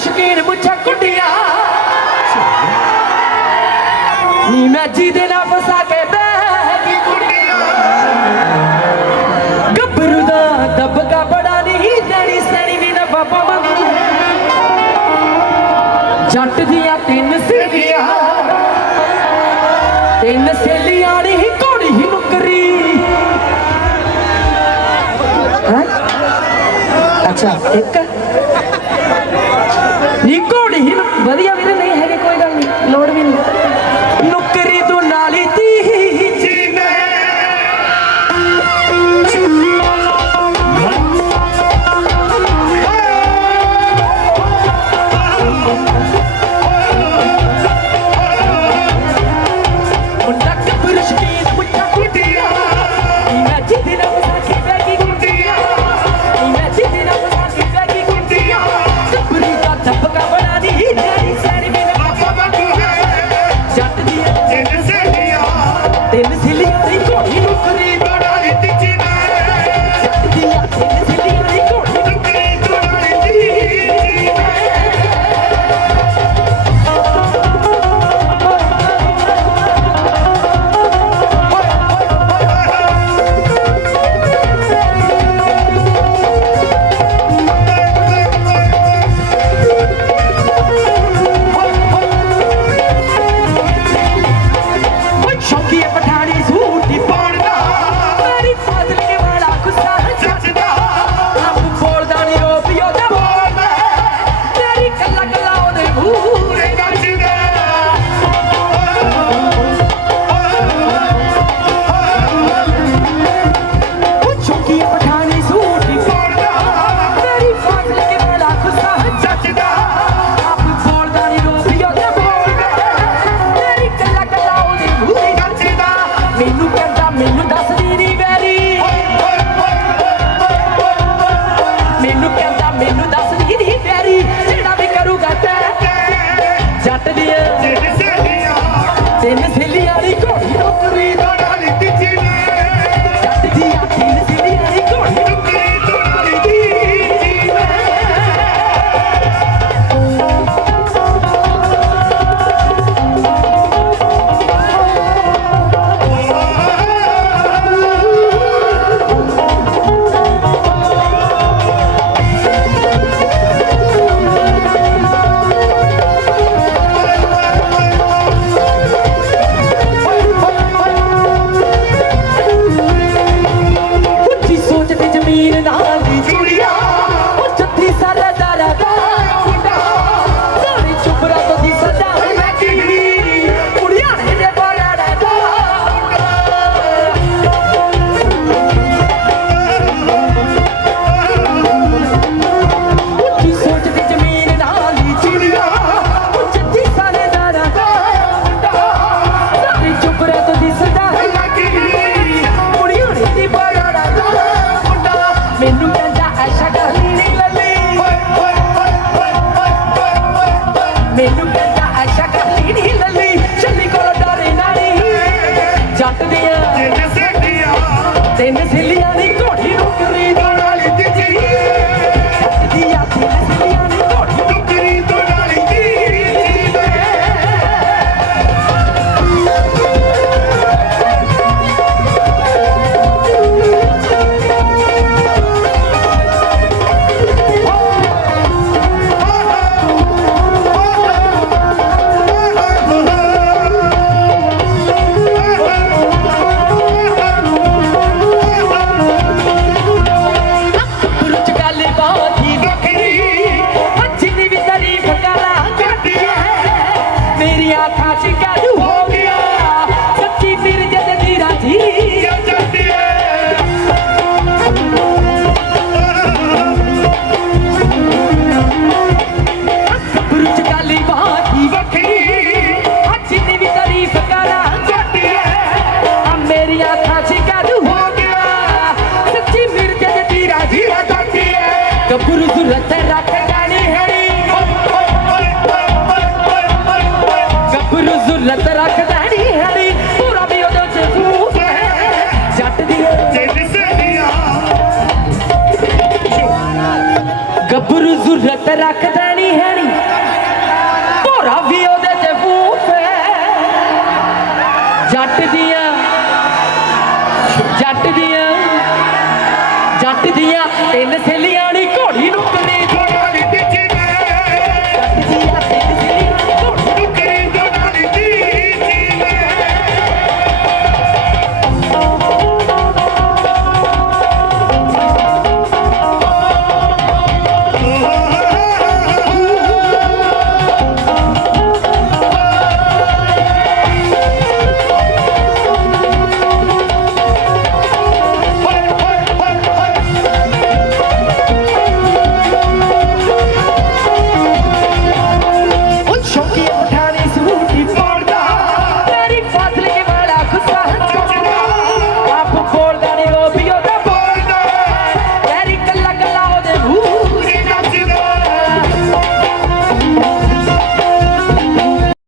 ਸ਼ਕੀਨ ਮੁੱਛਾ ਕੁੱਟੀਆਂ। ਨੀ ਮੈਂ ਜਿਹਦੇ ਨਾਲ ਫਸਾ ਕੇ ਬਹਿ ਗਈ ਕੁੱਟੀਆਂ ਗੱਭਰੂ ਦਾ ਦਬਕਾ ਬੜਾ ਨਹੀਂ ਜੜੀ ਸਣੀ ਵੀ ਨਾ ਬਾਬਾ ਮੰਗੂ ਜੱਟ ਦੀਆਂ ਤਿੰਨ ਸੇਲੀਆਂ ਤਿੰਨ ਸੇਲੀਆਂ ਨਹੀਂ ਕੋੜੀ ਹੀ ਨੁਕਰੀ ਅੱਛਾ, ਇੱਕ ਨਿੱਕੋ ਢੀਲ। ਵਧੀਆ ਵੀਰੇ ਨਹੀਂ ਹੈਗੇ ਕੋਈ ਗੱਲ ਨਹੀਂ ਲੋੜ ਵੀ ਨਹੀਂ। ਨੁੱਕਰ ਗੱਭਰੂ ਸੁਰਤ ਰੱਖ ਜਾਣੀ ਹੈੜੀ ਗੱਭਰੂ ਸੁਰਤ ਰੱਖ ਜਾਣੀ ਹੈੜੀ ਪੂਰਾ ਵੀ ਉਹਦੇ ਚ ਫੂਕ ਹੈ ਜੱਟ ਦੀ ਗੱਭਰੂ ਸੁਰਤ ਰੱਖ ਜਾਣੀ ਹੈੜੀ ਪੂਰਾ ਵੀ ਉਹਦੇ ਚ ਫੂਕ ਹੈ ਜੱਟ ਦੀਆਂ ਜੱਟ ਦੀਆਂ ਜੱਟ ਦੀਆਂ ਤਿੰਨ